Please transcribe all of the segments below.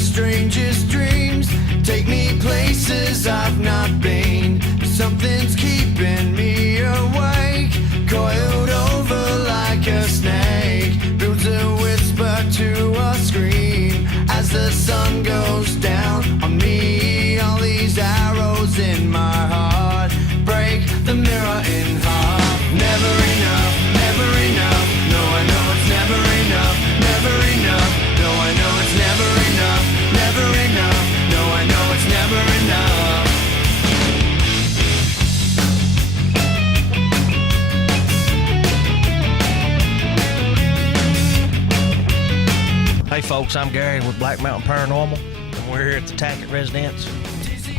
strangest dreams take me places I've not been. Something's keeping me awake, coiled over like a snake. Builds a whisper to a scream as the sun goes down on me. All these arrows in my heart break the mirror in half. Never enough, never enough. No, I know it's never enough, never enough. No, I know it's never enough, never enough. No, I know it's never enough. Hey folks, I'm Gary with Black Mountain Paranormal, and we're here at the Tackett residence.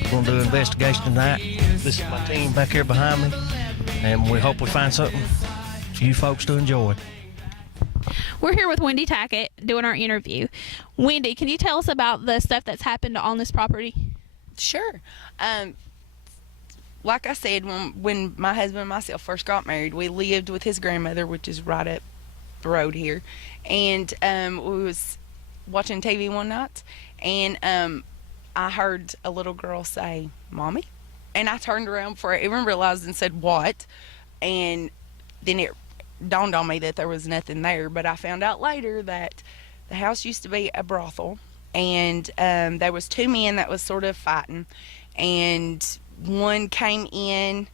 We're going to do an investigation tonight. This is my team back here behind me, and we hope we find something for you folks to enjoy. We're here with Wendy Tackett doing our interview. Wendy, can you tell us about the stuff that's happened on this property? Sure. Like I said, when my husband and myself first got married, we lived with his grandmother, which is right up the road here, and we was watching TV one night, and I heard a little girl say, "Mommy," and I turned around before I even realized and said, "What?" And then it dawned on me that there was nothing there, but I found out later that the house used to be a brothel, and there was two men that was sort of fighting, and one came in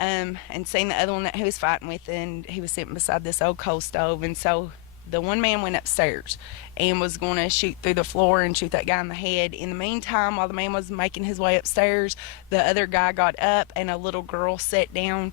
and seen the other one that he was fighting with, and he was sitting beside this old coal stove, and so the one man went upstairs and was going to shoot through the floor and shoot that guy in the head. In the meantime, while the man was making his way upstairs, the other guy got up, and a little girl sat down,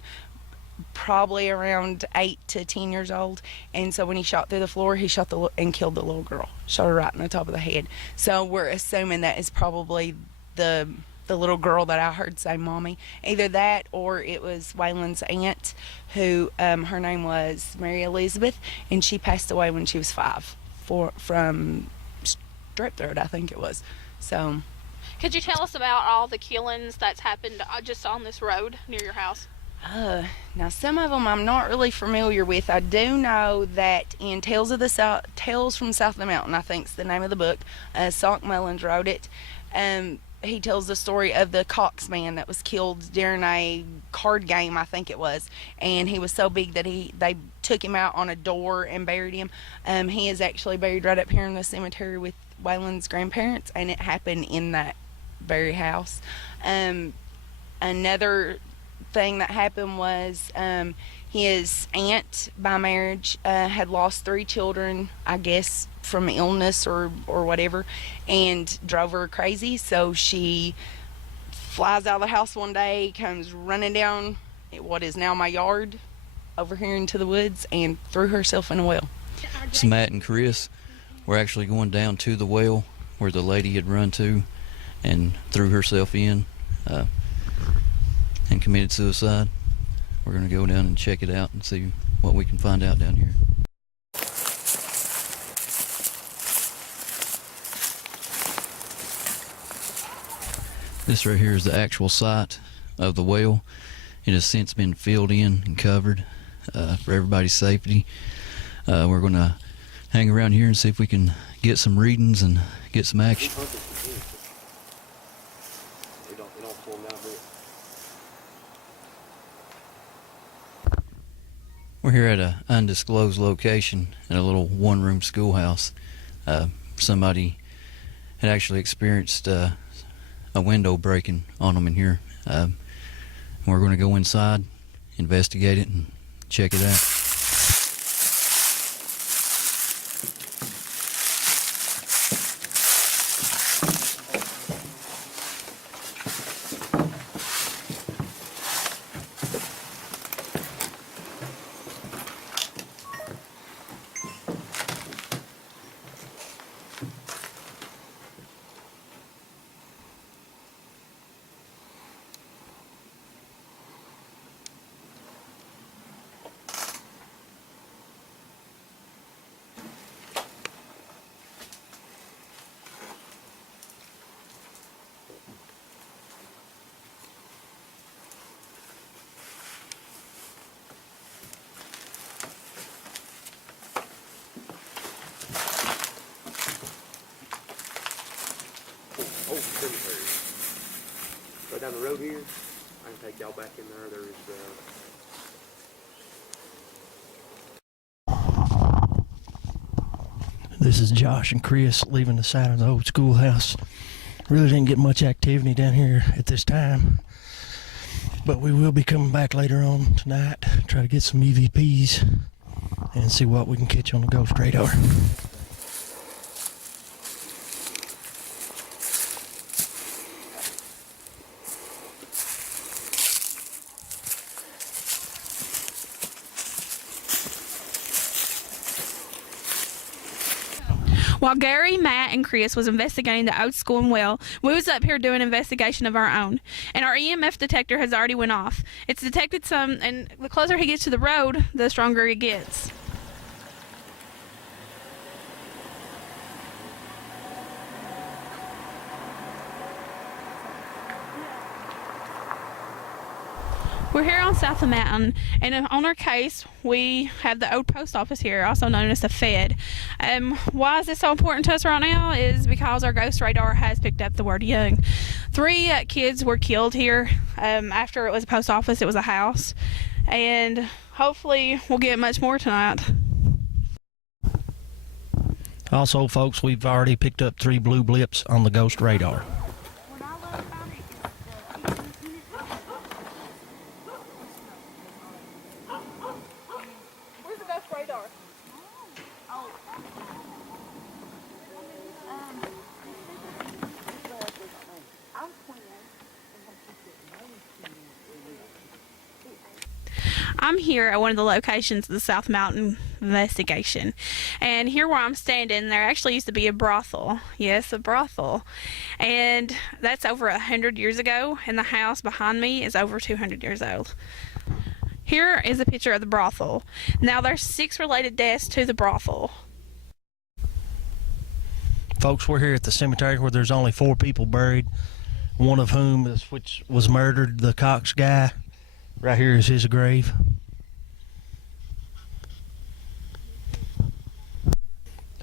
probably around 8 to 10 years old, and so when he shot through the floor, he shot and killed the little girl, shot her right in the top of the head. So we're assuming that is probably the little girl that I heard say "Mommy." Either that, or it was Waylon's aunt, who her name was Mary Elizabeth, and she passed away when she was 5 from strep throat, I think it was. So, Could you tell us about all the killings that's happened just on this road near your house? now some of them I'm not really familiar with. I do know that in Tales from South of the Mountain, I think is the name of the book. Salk Mullins wrote it. He tells the story of the Cox man that was killed during a card game, I think it was, and he was so big that they took him out on a door and buried him. He is actually buried right up here in the cemetery with Waylon's grandparents, and it happened in that very house. Another thing that happened was his aunt by marriage had lost 3 children, I guess from illness or whatever, and drove her crazy. So she flies out of the house one day, comes running down what is now my yard over here into the woods, and threw herself in a well. It's Matt and Chris. We're actually going down to the well where the lady had run to and threw herself in and committed suicide. We're going to go down and check it out and see what we can find out down here. This right here is the actual site of the well. It has since been filled in and covered for everybody's safety. We're going to hang around here and see if we can get some readings and get some action. We're here at an undisclosed location in a little one-room schoolhouse. Somebody had actually experienced a window breaking on them in here. We're going to go inside, investigate it, and check it out. old cemetery. Right down the road here. I can take y'all back in there. There's This is Josh and Chris leaving the side of the old schoolhouse. Really didn't get much activity down here at this time, but we will be coming back later on tonight, try to get some EVPs and see what we can catch on the ghost radar. While Gary, Matt, and Chris was investigating the old school and well, we was up here doing an investigation of our own. And our EMF detector has already went off. It's detected some, and the closer he gets to the road, the stronger it gets. We're here on South of Mountain, and on our case, we have the old post office here, also known as the Fed. Why is this so important to us right now is because our ghost radar has picked up the word young. 3 kids were killed here. After it was a post office, it was a house. And hopefully we'll get much more tonight. Also, folks, we've already picked up 3 blue blips on the ghost radar. I'm here at one of the locations of the South Mountain investigation, and here where I'm standing, there actually used to be a brothel. Yes, a brothel, and that's over 100 years ago, and the house behind me is over 200 years old. Here is a picture of the brothel. Now there's 6 related deaths to the brothel. Folks, we're here at the cemetery where there's only 4 people buried, one of whom which was murdered, the Cox guy. Right here is his grave.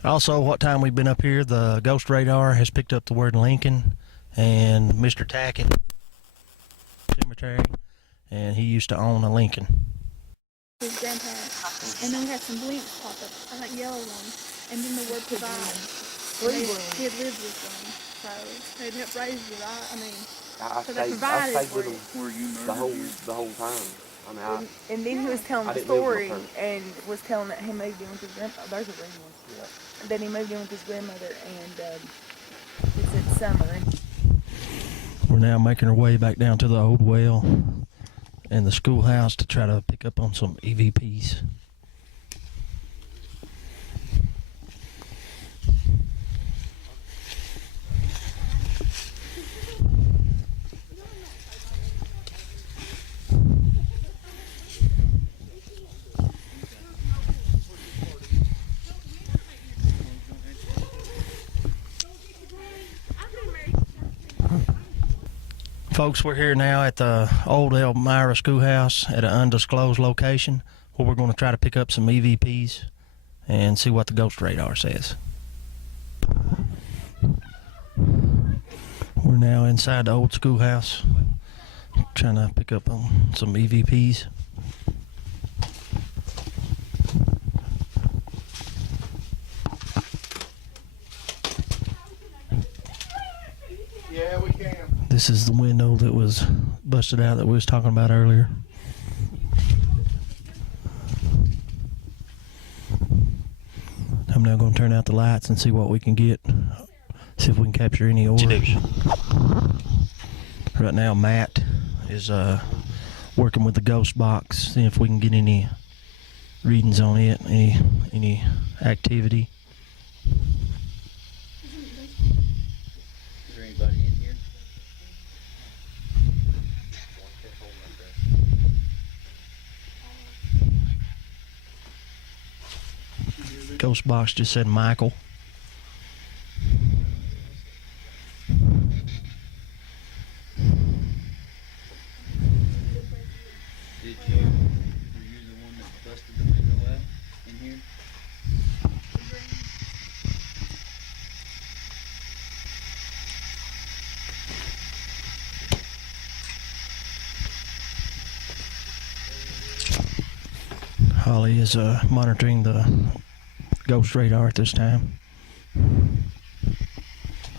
Also, what time we've been up here, the ghost radar has picked up the word Lincoln and Mr. Tackett cemetery, and he used to own a Lincoln. His grandparents, and then we had some blinks pop up, I think yellow ones, and then the word provide. He had lived with them, so they'd help raise you, right? I mean, I so they stayed provided with for you. them the whole time. I mean, And then he was telling I the didn't live story with her. and was telling that he moved in with his grandmother. There's a green one. Yeah. And then he moved in with his grandmother, and it's summer. We're now making our way back down to the old well and the schoolhouse to try to pick up on some EVPs. Folks, we're here now at the old Elmira Schoolhouse at an undisclosed location where we're going to try to pick up some EVPs and see what the ghost radar says. We're now inside the old schoolhouse trying to pick up on some EVPs. Yeah, we can. This is the window that was busted out that we was talking about earlier. I'm now going to turn out the lights and see what we can get. See if we can capture any orbs. Right now, Matt is working with the ghost box, seeing if we can get any readings on it, any activity. Is there anybody in here? Ghost box just said Michael. Were you the one that busted the window out in here? Holly is monitoring the ghost radar at this time.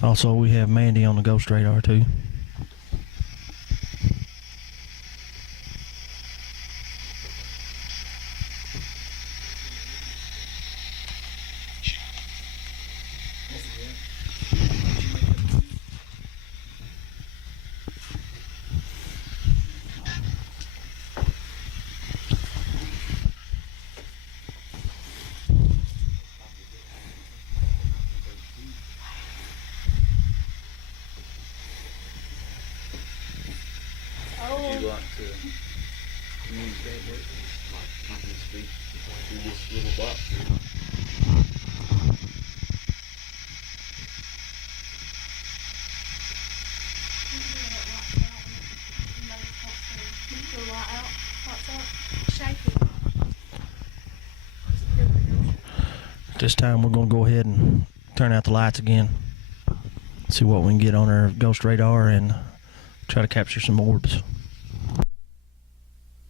Also, we have Mandy on the ghost radar too. Would you like to communicate with them? Like, you can speak through this little box here. At this time, we're going to go ahead and turn out the lights again. See what we can get on our ghost radar and try to capture some orbs.